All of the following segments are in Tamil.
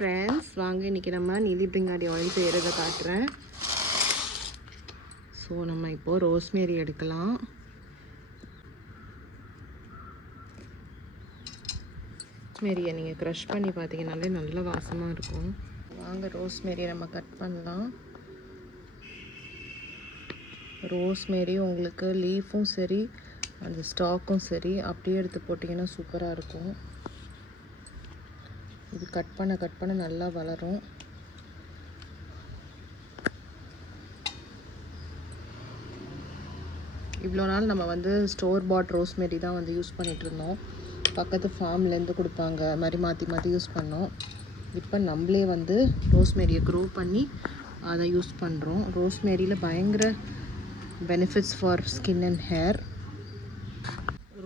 ஃப்ரெண்ட்ஸ், வாங்க இன்றைக்கி நம்ம நீலி பிரிங்காடி ஆயில் செய்கிறத காட்டுறேன். ஸோ நம்ம இப்போது ரோஸ்மேரி எடுக்கலாம். ரோஸ்மேரியை நீங்கள் க்ரஷ் பண்ணி பார்த்தீங்கன்னாலே நல்ல வாசமாக இருக்கும். வாங்க ரோஸ்மேரியை நம்ம கட் பண்ணலாம். ரோஸ்மேரி உங்களுக்கு லீஃபும் சரி அந்த ஸ்டாக்கும் சரி அப்படியே எடுத்து போட்டிங்கன்னா சூப்பராக இருக்கும். இது கட் பண்ண நல்லா வளரும். இவ்வளோ நாள் நம்ம ஸ்டோர் பாட் ரோஸ்மேரி தான் யூஸ் பண்ணிகிட்டு இருந்தோம். பக்கத்து ஃபார்ம்லேருந்து கொடுப்பாங்க, மாதிரி மாற்றி யூஸ் பண்ணோம். இப்போ நம்மளே ரோஸ்மேரியை க்ரோ பண்ணி அதை யூஸ் பண்ணுறோம். ரோஸ்மேரியில் பயங்கர benefits for skin and hair.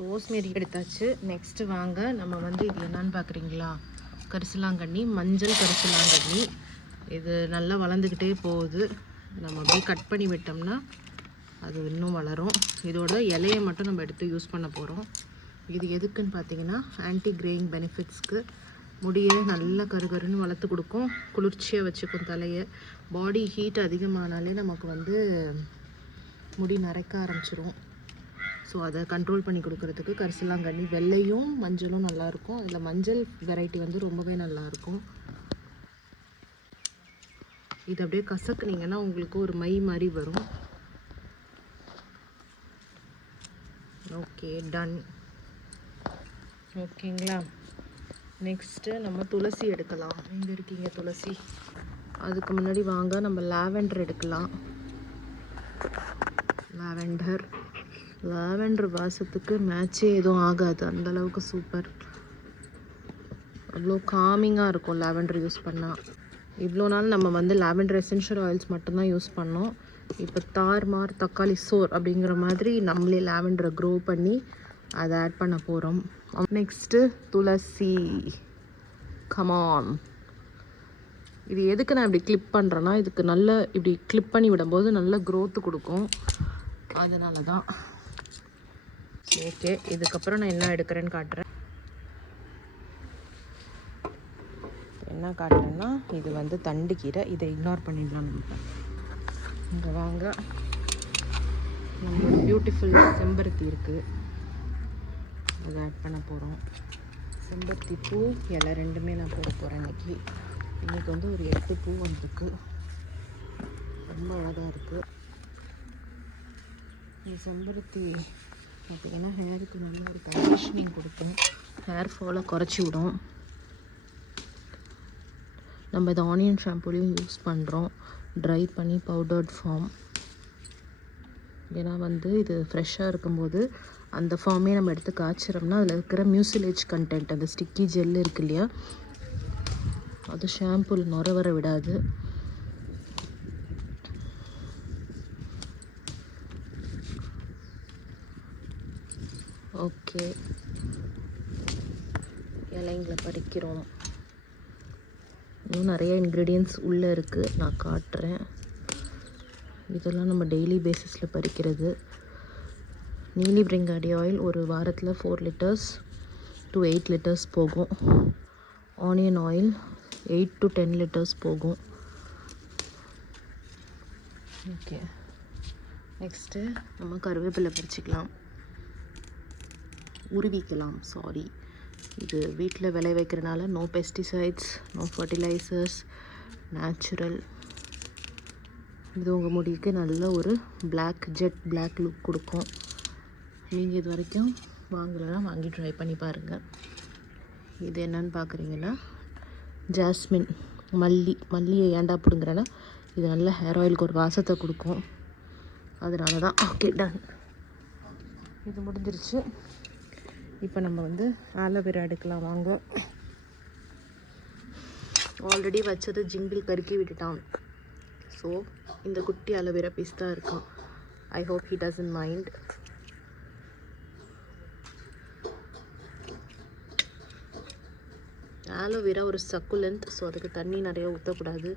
Rosemary எடுத்தாச்சு. நெக்ஸ்ட்டு வாங்க நம்ம இது என்னன்னு பார்க்குறீங்களா, கரிசலாங்கண்ணி, மஞ்சள் கரிசலாங்கண்ணி. இது நல்லா வளர்ந்துக்கிட்டே போகுது. நம்ம அப்படியே கட் பண்ணி விட்டோம்னா அது இன்னும் வளரும். இதோட இலையை மட்டும் நம்ம எடுத்து யூஸ் பண்ண போகிறோம். இது எதுக்குன்னு பார்த்தீங்கன்னா, ஆன்டி கிரேயிங் பெனிஃபிட்ஸ்க்கு. முடியை நல்லா கருகருன்னு வளர்த்து கொடுக்கும், குளிர்ச்சியாக வச்சுக்கும் தலையை. பாடி ஹீட் அதிகமானாலே நமக்கு முடி நரைக்க ஆரம்பிச்சிரும். ஸோ அதை கண்ட்ரோல் பண்ணி கொடுக்கறதுக்கு கரிசலாங்கண்ணி, வெள்ளையும் மஞ்சளும் நல்லாயிருக்கும். அதில் மஞ்சள் வெரைட்டி ரொம்பவே நல்லாயிருக்கும். இது அப்படியே கசக்குனிங்கன்னா உங்களுக்கு ஒரு மை மாதிரி வரும். Okay, ton. ஓகேங்களா. நெக்ஸ்ட்டு நம்ம துளசி எடுக்கலாம். எங்கே இருக்கீங்க துளசி? அதுக்கு முன்னாடி வாங்க நம்ம லாவெண்டர் எடுக்கலாம். லாவெண்டர் வாசத்துக்கு மேட்சே எதுவும் ஆகாது, அந்தளவுக்கு சூப்பர். அவ்வளோ காமிங்காக இருக்கும் லாவெண்டர் யூஸ் பண்ணால். இவ்வளோ நாள் நம்ம லாவெண்டர் எசென்ஷியல் ஆயில்ஸ் மட்டும்தான் யூஸ் பண்ணோம். இப்போ தார்மார் தக்காளி சோர் அப்படிங்கிற மாதிரி நம்மளே லாவெண்டரை க்ரோ பண்ணி அதை ஆட் பண்ண போகிறோம். நெக்ஸ்ட்டு துளசி. கமான். இது எதுக்கு நான் இப்படி கிளிப் பண்ணுறேன்னா, இதுக்கு நல்ல இப்படி கிளிப் பண்ணி விடும்போது நல்ல க்ரோத்து கொடுக்கும், அதனால தான். ஓகே, இதுக்கப்புறம் நான் என்ன எடுக்கிறேன்னு காட்டுறேன். என்ன காட்டுறேன்னா, இது தண்டு கீரை. இதை இக்னோர் பண்ணிடலாம். நம்ம இங்கே வாங்க, நம்மளோட பியூட்டிஃபுல் செம்பருத்தி இருக்குது, அதை ஆட் பண்ண போகிறோம். செம்பருத்தி பூ இலை ரெண்டுமே நான் போட போகிறேன். இன்றைக்கி ஒரு 8 பூ வந்திருக்கு. ரொம்ப அழகாக இருக்குது. இந்த செம்பருத்தி பார்த்திங்கன்னா ஹேருக்கு நல்ல ஒரு கண்டிஷனிங் கொடுக்கும், ஹேர் ஃபாலை குறைச்சி விடும். நம்ம இது ஆனியன் ஷாம்புலையும் யூஸ் பண்ணுறோம், ட்ரை பண்ணி பவுடர்ட் ஃபார்ம். ஏன்னா இது ஃப்ரெஷ்ஷாக இருக்கும்போது அந்த ஃபார்மே நம்ம எடுத்து காய்ச்சிரோம்னா அதில் இருக்கிற மியூசிலேஜ் கண்டென்ட், அந்த ஸ்டிக்கி ஜெல் இருக்கு இல்லையா, அது ஷாம்புவில் நுர வர விடாது. ஓகே, இலைங்களை பறிக்கிறோம். இன்னும் நிறைய இன்க்ரீடியன்ட்ஸ் உள்ளே இருக்குது, நான் காட்டுறேன். இதெல்லாம் நம்ம டெய்லி பேசிஸில் பறிக்கிறது. நீலி பிரிங்காடி ஆயில் ஒரு வாரத்தில் 4 லிட்டர்ஸ் to 8 லிட்டர்ஸ் போகும். ஆனியன் ஆயில் 8 to 10 லிட்டர்ஸ் போகும். ஓகே, நெக்ஸ்ட்டு நம்ம கருவேப்பிலை பறிச்சிக்கலாம், உருவிக்கலாம். சாரி, இது வீட்டில் விளை வைக்கிறனால no pesticides, no fertilisers, natural. இது உங்கள் முடிக்கு நல்ல ஒரு ஜெட் பிளாக் லுக் கொடுக்கும். நீங்கள் இது வரைக்கும் வாங்கலைன்னா வாங்கி ட்ரை பண்ணி பாருங்கள். இது என்னன்னு பார்க்குறீங்கன்னா, ஜாஸ்மின், மல்லியை ஏண்டா பிடுங்குறேன்னா, இது நல்ல ஹேர் ஆயிலுக்கு ஒரு வாசத்தை கொடுக்கும், அதனால தான். Okay, done. இது முடிஞ்சிருச்சு. இப்போ நம்ம ஆலோவேரா எடுக்கலாம். வாங்க. ஆல்ரெடி வச்சது ஜிங்கிள் கருக்கி விட்டுட்டான். ஸோ இந்த குட்டி ஆலோவேரா பீஸ் தான் இருக்கும். I hope he doesn't mind. Aloe vera ஒரு சக்குலண்ட், ஸோ அதுக்கு தண்ணி நிறைய ஊற்றக்கூடாது.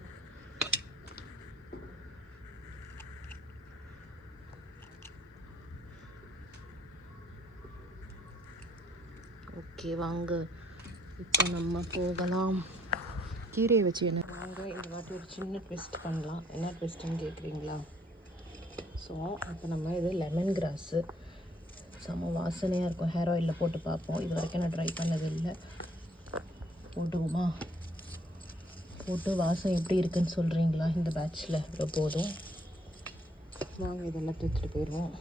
ஓகே, வாங்க இப்போ நம்ம போகலாம். கீரையை வச்சு என்ன வாங்க இந்த வாட்டி ஒரு சின்ன ட்விஸ்ட் பண்ணலாம். என்ன ட்விஸ்ட்டுன்னு கேட்குறீங்களா? ஸோ இப்போ நம்ம இது லெமன் கிராஸு செம்ம வாசனையாக இருக்கும். ஹேர் ஆயிலில் போட்டு பார்ப்போம். இது வரைக்கும் நான் ட்ரை பண்ணதில்லை. போட்டுவோமா? போட்டு வாசம் எப்படி இருக்குன்னு சொல்கிறீங்களா? இந்த பேட்சில் இவ்வளோ போதும். வாங்க இதெல்லாம் எடுத்துகிட்டு போயிடுவோம்.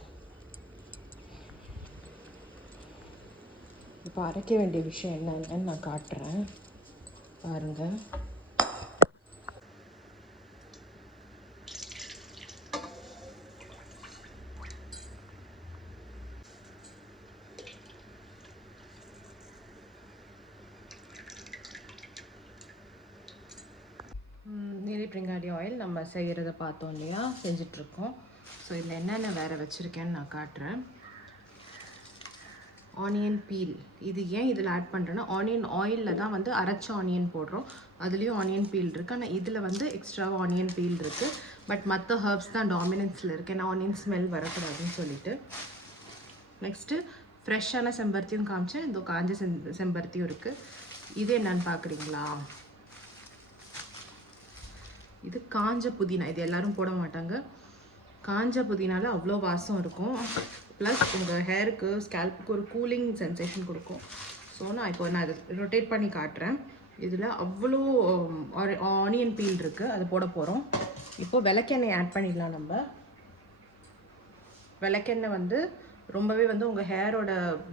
இப்போ அரைக்க வேண்டிய விஷயம் என்னன்னு நான் காட்டுறேன் பாருங்கள். நீலிப்பிரிங்காடி ஆயில் நம்ம செய்கிறத பார்த்தோம் இல்லையா, செஞ்சிட்ருக்கோம். ஸோ இதில் என்னென்ன வேறு வச்சுருக்கேன்னு நான் காட்டுறேன். ஆனியன் பீல், இது ஏன் இதில் ஆட் பண்ணுறேன்னா, ஆனியன் ஆயிலில் தான் வந்து அரைச்ச ஆனியன் போடுறோம். அதுலேயும் ஆனியன் பீல் இருக்குது. ஆனால் இதில் வந்து எக்ஸ்ட்ரா ஆனியன் பீல் இருக்குது. பட் மற்ற ஹர்ப்ஸ் தான் டாமினன்ஸில் இருக்குது. ஏன்னா ஆனியன் ஸ்மெல் வரக்கூடாதுன்னு சொல்லிட்டு. நெக்ஸ்ட்டு ஃப்ரெஷ்ஷான செம்பருத்தியும் காமிச்சேன். இந்த காஞ்ச செம்பருத்தியும் இருக்குது. இது என்னன்னு பார்க்குறீங்களா? இது காஞ்ச புதினா. இது எல்லோரும் போட மாட்டாங்க. காஞ்ச புதினால அவ்வளோ வாசம் இருக்கும். ப்ளஸ் உங்கள் ஹேருக்கு ஸ்கேல்ப்புக்கு ஒரு கூலிங் சென்சேஷன் கொடுக்கும். ஸோ நான் இதை ரொட்டேட் பண்ணி காட்டுறேன். இதில் அவ்வளோ ஆனியன் பீல் இருக்குது. அது போட போகிறோம். இப்போது விளக்கெண்ணெய் ஆட் பண்ணிடலாம். நம்ம விளக்கெண்ணெய் வந்து ரொம்பவே வந்து உங்கள் ஹேரோட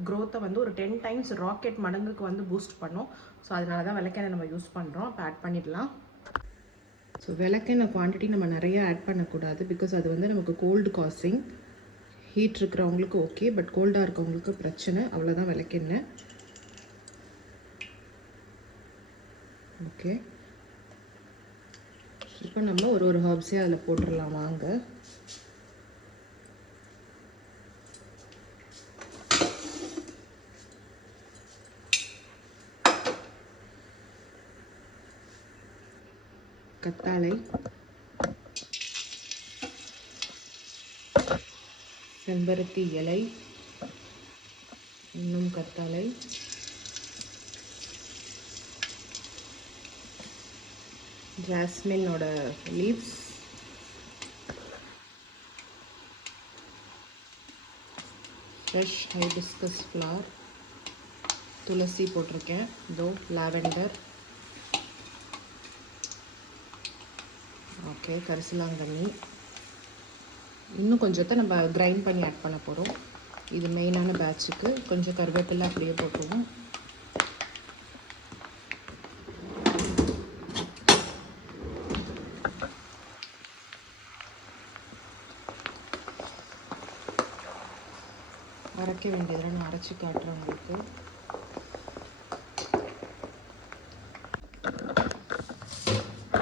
க்ரோத்தை வந்து ஒரு 10 times ராக்கெட் மடங்குக்கு வந்து பூஸ்ட் பண்ணும். ஸோ அதனால தான் விளக்கெண்ணெய் நம்ம யூஸ் பண்ணுறோம். இப்போ ஆட் பண்ணிடலாம். ஸோ விளக்கெண்ணெய் குவான்டிட்டி நம்ம நிறைய ஆட் பண்ணக்கூடாது. பிகாஸ் அது வந்து நமக்கு கோல்டு காசிங். ஹீட் இருக்கிறவங்களுக்கு ஓகே, பட் கோல்டாக இருக்கவங்களுக்கு பிரச்சனை. அவ்வளோதான் விளக்கெண்ணெய். ஓகே, இப்போ நம்ம ஒரு ஹர்ப்ஸே அதில் போட்டுடலாம். வாங்க. கத்தாழை, செம்பருத்தி இலை, இன்னும் கத்தாழை, ஜாஸ்மினோட லீவ்ஸ், ஃப்ரெஷ் ஹைபிஸ்கஸ் ஃப்ளவர், துளசி போட்டிருக்கேன், இதோ லாவெண்டர், ஓகே, கரிசலாங்கண்ணி. இன்னும் கொஞ்சத்தை நம்ம கிரைண்ட் பண்ணி ஆட் பண்ண போகிறோம். இது மெயினான பேட்சுக்கு. கொஞ்சம் கருவேப்பிலை அப்படியே போட்டுருவோம். அரைக்க வேண்டியதில் நான் அரைச்சி காட்டுறேன் உங்களுக்கு.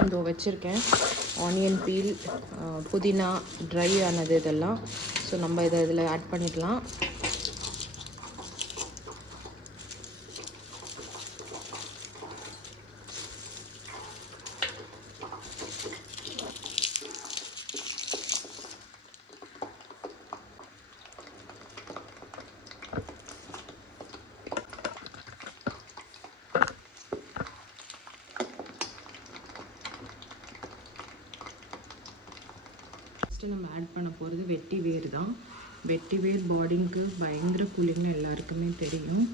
இதோ வச்சுருக்கேன் ஆனியன் பீல், புதினா ட்ரை ஆனது இதெல்லாம். ஸோ நம்ம இதில் ஆட் பண்ணிடலாம். நம்ம ஆட் பண்ண போகிறது வெட்டி வேர் தான். வெட்டி வேர் பாடிக்கு பயங்கர கூலிங்னு எல்லாருக்குமே தெரியும்.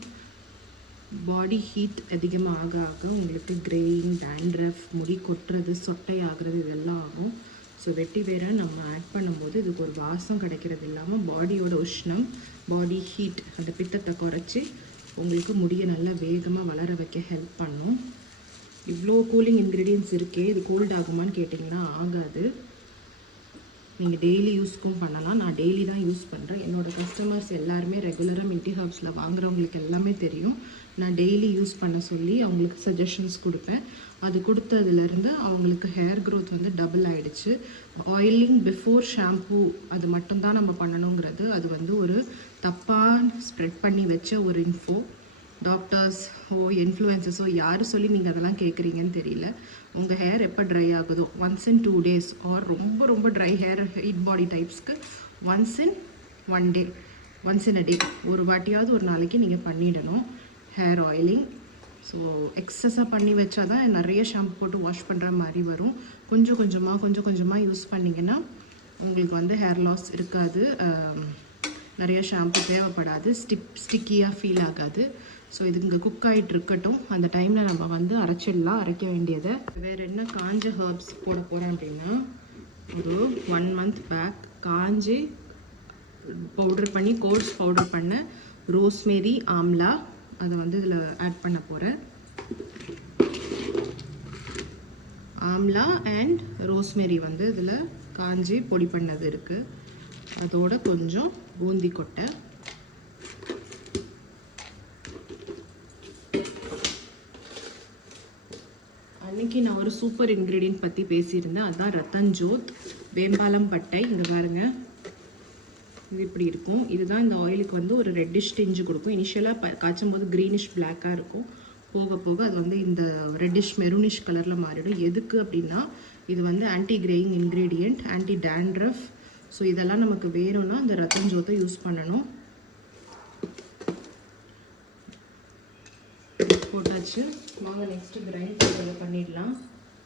பாடி ஹீட் அதிகமாக ஆக ஆக உங்களுக்கு கிரெயின், டேண்ட்ரஃப், முடி கொட்டுறது, சொட்டை ஆகிறது இதெல்லாம் ஆகும். ஸோ வெட்டி வேரை நம்ம ஆட் பண்ணும்போது இதுக்கு ஒரு வாசம் கிடைக்கிறது இல்லாமல் பாடியோட உஷ்ணம், பாடி ஹீட், அந்த பித்தத்தை குறைச்சி உங்களுக்கு முடியை நல்லா வேகமாக வளர வைக்க ஹெல்ப் பண்ணும். இவ்வளோ கூலிங் இன்க்ரீடியன்ட்ஸ் இருக்கே, இது கோல்ட் ஆகுமான்னு கேட்டிங்கன்னா ஆகாது. நீங்கள் டெய்லி யூஸ்க்கும் பண்ணலாம். நான் டெய்லி தான் யூஸ் பண்ணுறேன். என்னோடய கஸ்டமர்ஸ் எல்லாருமே ரெகுலராக மின்டி ஹர்ப்ஸில் வாங்குறவங்களுக்கு எல்லாமே தெரியும். நான் டெய்லி யூஸ் பண்ண சொல்லி அவங்களுக்கு சஜஷன்ஸ் கொடுப்பேன். அது கொடுத்ததுலேருந்து அவங்களுக்கு ஹேர் க்ரோத் வந்து டபுள் ஆகிடுச்சு. ஆயிலிங் பிஃபோர் ஷாம்பூ அது மட்டும்தான் நம்ம பண்ணணுங்கிறது அது வந்து ஒரு தப்பாக ஸ்ப்ரெட் பண்ணி வச்ச ஒரு இன்ஃபோ. டாக்டர்ஸோ இன்ஃப்ளூயன்சஸோ யார் சொல்லி நீங்கள் அதெல்லாம் கேட்குறீங்கன்னு தெரியல. உங்கள் ஹேர் எப்போ ட்ரை ஆகுதோ ஒன்ஸ் இன் 2 days ஆர் ரொம்ப ரொம்ப ட்ரை ஹேர், ஹீட் பாடி டைப்ஸ்க்கு once in 1 day, once in a day, ஒரு வாட்டியாவது ஒரு நாளைக்கு நீங்கள் பண்ணிடணும் ஹேர் ஆயிலிங். ஸோ எக்ஸஸாக பண்ணி வச்சா தான் நிறைய ஷாம்பு போட்டு வாஷ் பண்ணுற மாதிரி வரும். கொஞ்சம் கொஞ்சமாக யூஸ் பண்ணிங்கன்னா உங்களுக்கு வந்து ஹேர் லாஸ் இருக்காது, நிறைய ஷாம்பு தேவைப்படாது, ஸ்டிக்கியாக ஃபீல் ஆகாது. ஸோ இது இங்கே குக் ஆகிட்டு இருக்கட்டும். அந்த டைமில் நம்ம வந்து அரைக்க வேண்டியதை. வேறு என்ன காஞ்ச ஹர்ப்ஸ் போட போகிறேன் அப்படின்னா, ஒரு 1 month பேக் காஞ்சி பவுடர் பண்ணி கோர்ஸ் பவுடர் பண்ண ரோஸ்மேரி, ஆம்லா அதை வந்து இதில் ஆட் பண்ண போகிறேன். ஆம்லா அண்ட் ரோஸ்மேரி வந்து இதில் காஞ்சி பொடி பண்ணது இருக்குது. அதோட கொஞ்சம் பூந்தி கொட்டை, அன்றைக்கி நான் ஒரு சூப்பர் இன்க்ரீடியன்ட் பற்றி பேசியிருந்தேன். அதுதான் ரத்தன்ஜோத் வேம்பாலம் பட்டை. இங்கே பாருங்கள், இது இப்படி இருக்கும். இதுதான் இந்த ஆயிலுக்கு வந்து ஒரு ரெட்டிஷ் டிஞ்சு கொடுக்கும். இனிஷியலாக காய்ச்சும் போது க்ரீனிஷ் பிளாக்காக இருக்கும். போக போக அது வந்து இந்த ரெட்டிஷ் மெரூனிஷ் கலரில் மாறிடும். எதுக்கு அப்படின்னா இது வந்து anti greying ingredient, anti dandruff. So இதெல்லாம் நமக்கு வேணும்னா இந்த ரத்தன்ஜோத்தை யூஸ் பண்ணணும். போட்டாச்சு. வாங்க நெக்ஸ்ட்டு கிரைண்ட் பண்ணிடலாம்.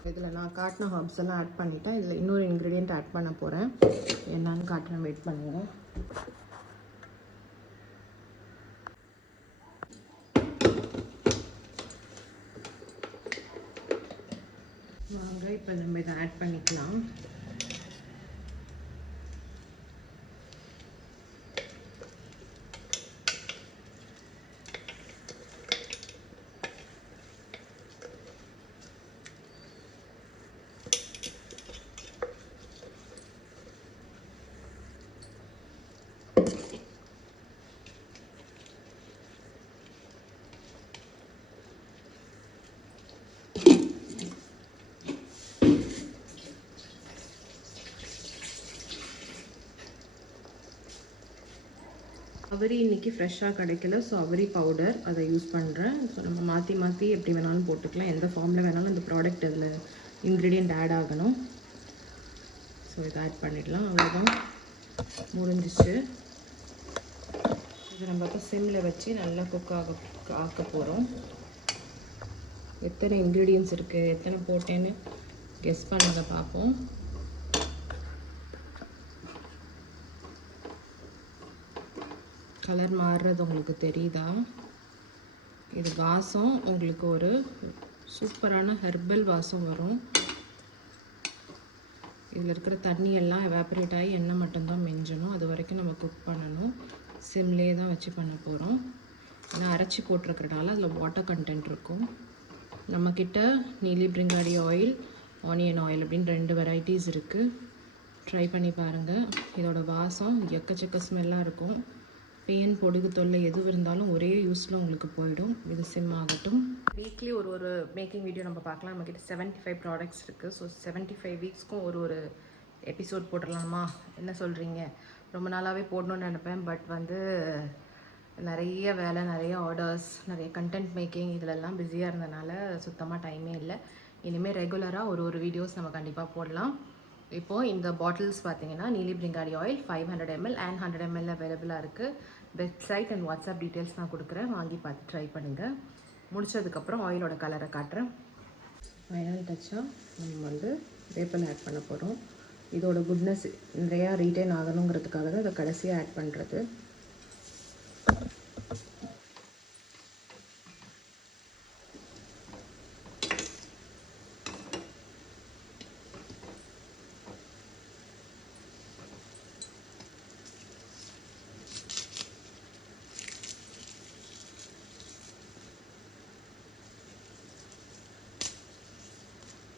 இதில் நான் காட்டின ஹர்ப்ஸ் எல்லாம் ஆட் பண்ணிவிட்டேன். இதில் இன்னொரு இன்க்ரீடியண்ட் ஆட் பண்ண போகிறேன். என்னன்னு காட்டுறேன், வெயிட் பண்ணுங்கள். வாங்க இப்போ நம்ம இதை ஆட் பண்ணிக்கலாம். அவரி இன்றைக்கி ஃப்ரெஷ்ஷாக கிடைக்கல, ஸோ அவரி பவுடர் அதை யூஸ் பண்ணுறேன். ஸோ நம்ம மாற்றி எப்படி வேணாலும் போட்டுக்கலாம், எந்த ஃபார்மில் வேணாலும் இந்த ப்ராடக்ட் இதில் இன்க்ரீடியண்ட் ஆட் ஆகணும். ஸோ இதை ஆட் பண்ணிடலாம். அவ்வளோதான், முடிஞ்சிச்சு. இது நம்ம இப்போ சிம்மில் வச்சு நல்லா குக் ஆக்க போகிறோம். எத்தனை இன்க்ரீடியன்ட்ஸ் இருக்குது, எத்தனை போட்டேன்னு கெஸ் பண்ணுங்க பார்ப்போம். கலர் மாறுறது உங்களுக்கு தெரியுதா? இது வாசம் உங்களுக்கு ஒரு சூப்பரான ஹெர்பல் வாசம் வரும். இதில் இருக்கிற தண்ணியெல்லாம் எவாப்ரேட் ஆகி எண்ணெய் மட்டும்தான் மிஞ்சணும். அது வரைக்கும் நம்ம குக் பண்ணணும். சிம்லேயே தான் வச்சு பண்ண போகிறோம். ஏன்னா அரைச்சி போட்டிருக்கிறனால அதில் வாட்டர் கண்டென்ட் இருக்கும். நம்மக்கிட்ட நீலி பிரிங்காடி ஆயில், ஆனியன் ஆயில் அப்படின்னு 2 வெரைட்டிஸ் இருக்குது. ட்ரை பண்ணி பாருங்கள். இதோட வாசம் எக்கச்சக்க ஸ்மெல்லாக இருக்கும். பெயின், பொடுகு தொல்லை எது இருந்தாலும் ஒரே யூஸில் உங்களுக்கு போயிடும். இது சிம் ஆகட்டும். வீக்லி ஒரு மேக்கிங் வீடியோ நம்ம பார்க்கலாம். நம்மக்கிட்ட 75 ப்ராடக்ட்ஸ் இருக்குது. ஸோ 75 வீக்ஸ்க்கும் ஒரு எபிசோட் போட்டுடலாமா? என்ன சொல்கிறீங்க? ரொம்ப நாளாகவே போடணுன்னு நினைப்பேன். பட் வந்து நிறைய வேலை, நிறைய ஆர்டர்ஸ், நிறைய கண்டென்ட் மேக்கிங் இதிலெல்லாம் பிஸியாக இருந்தனால சுத்தமாக டைமே இல்லை. இனிமேல் ரெகுலராக ஒரு வீடியோஸ் நம்ம கண்டிப்பாக போடலாம். இப்போது இந்த பாட்டில்ஸ் பார்த்தீங்கன்னா நீலி பிரிங்காடி ஆயில் 500 ml அண்ட் 100 ml அவைலபிளாக இருக்குது. வெப்சைட் அண்ட் வாட்ஸ்அப் டீட்டெயில்ஸ் நான் கொடுக்குறேன், வாங்கி பார்த்து ட்ரை பண்ணுங்கள். முடிச்சதுக்கப்புறம் ஆயிலோட கலரை காட்டுறேன். ஃபைனல் டச்சாக நம்ம வந்து வேப்பிலை ஆட் பண்ண போகிறோம். இதோட குட்னஸ் நிறையா ரீட்டைன் ஆகணுங்கிறதுக்காக தான் இதை கடைசியாக ஆட் பண்ணுறது.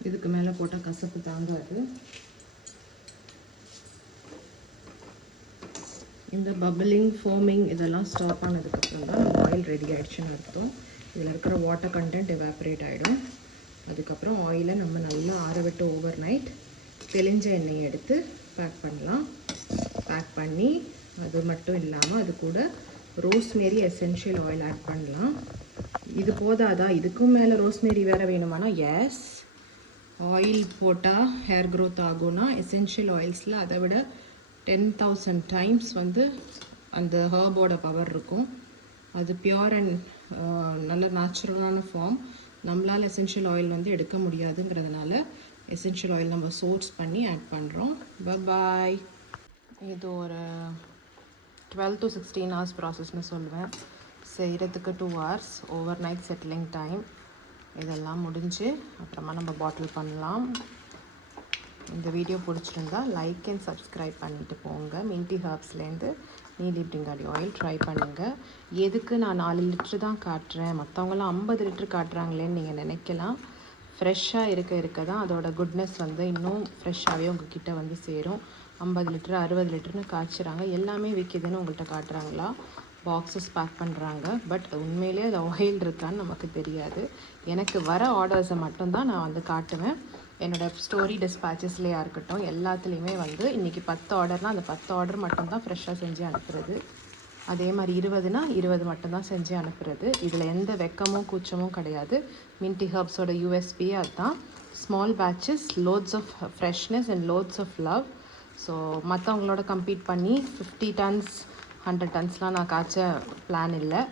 இதுக்கு மேலே போட்டால் கசப்பு தாங்காது. இந்த பபிளிங், ஃபோமிங் இதெல்லாம் ஸ்டாப் ஆனதுக்கப்புறம் தான் நம்ம ஆயில் ரெடி ஆகிடுச்சுன்னு அர்த்தம். இதில் இருக்கிற வாட்டர் கண்டென்ட் எவாப்ரேட் ஆகிடும். அதுக்கப்புறம் ஆயிலை நம்ம நல்லா ஆற விட்டு ஓவர் நைட் தெளிஞ்ச எண்ணெயை எடுத்து பேக் பண்ணலாம். பேக் பண்ணி அது மட்டும் இல்லாமல் அது கூட ரோஸ்மேரி எசென்ஷியல் ஆயில் ஆட் பண்ணலாம். இது போதாதா? இதுக்கும் மேலே ரோஸ்மேரி வேறு வேணுமானா எஸ், ஆயில் போட்டால் ஹேர் க்ரோத் ஆகும்னா எசென்ஷியல் ஆயில்ஸில் அதை விட 10,000 டைம்ஸ் வந்து அந்த ஹர்போட பவர் இருக்கும். அது பியூர் அண்ட் நல்ல நேச்சுரலான ஃபார்ம். நம்மளால் எசென்ஷியல் ஆயில் வந்து எடுக்க முடியாதுங்கிறதுனால எசென்ஷியல் ஆயில் நம்ம சோர்ஸ் பண்ணி ஆட் பண்ணுறோம். பாய். இது ஒரு 12 to 16 hours ப்ராசஸ்னு சொல்லுவேன். செய்கிறதுக்கு 2 hours over night settling time. இதெல்லாம் முடிஞ்சு அப்புறமா நம்ம பாட்டில் பண்ணலாம். இந்த வீடியோ பிடிச்சிருந்தா லைக் அண்ட் சப்ஸ்கிரைப் பண்ணிவிட்டு போங்க. மின்டி ஹர்ப்ஸ்லேருந்து நீலி பிரிங்காடி ஆயில் ட்ரை பண்ணுங்கள். எதுக்கு நான் 4 லிட்ரு தான் காட்டுறேன், மற்றவங்களாம் 50 லிட்ரு காட்டுறாங்களேன்னு நீங்கள் நினைக்கலாம். ஃப்ரெஷ்ஷாக இருக்க தான் அதோட குட்னஸ் வந்து இன்னும் ஃப்ரெஷ்ஷாகவே உங்ககிட்ட வந்து சேரும். 50 லிட்ரு 60 லிட்டருன்னு காய்ச்சுறாங்க. எல்லாமே விற்கிதுன்னு உங்கள்கிட்ட காட்டுறாங்களா, பாக்ஸஸ் பேக் பண்ணுறாங்க. பட் உண்மையிலே அது ஆயில் இருக்கான்னு நமக்கு தெரியாது. எனக்கு வர ஆர்டர்ஸை மட்டும்தான் நான் வந்து காட்டுவேன். என்னோடய ஸ்டோரி டிஸ்பேச்சஸ்லேயா இருக்கட்டும், எல்லாத்துலேயுமே வந்து இன்றைக்கி 10 ஆர்டர்னால் அந்த 10 ஆர்டர் மட்டும்தான் ஃப்ரெஷ்ஷாக செஞ்சு அனுப்புகிறது. அதே மாதிரி 20னா 20 மட்டும்தான் செஞ்சு அனுப்புகிறது. இதில் எந்த வெக்கமும் கூச்சமும் கிடையாது. மின்டி ஹர்ப்ஸோட யூஎஸ்பியே அதுதான். Small batches, lots of freshness and lots of love. So மற்றவங்களோட கம்பீட் பண்ணி 50 tons 100 tonsலாம் நான் காய்ச்ச பிளான் இல்லை.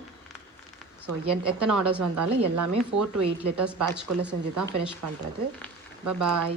ஸோ எத்தனை ஆர்டர்ஸ் வந்தாலும் எல்லாமே 4 to 8 liters பேட்ச்குள்ளே செஞ்சு தான் ஃபினிஷ் பண்ணுறது. Bye-bye.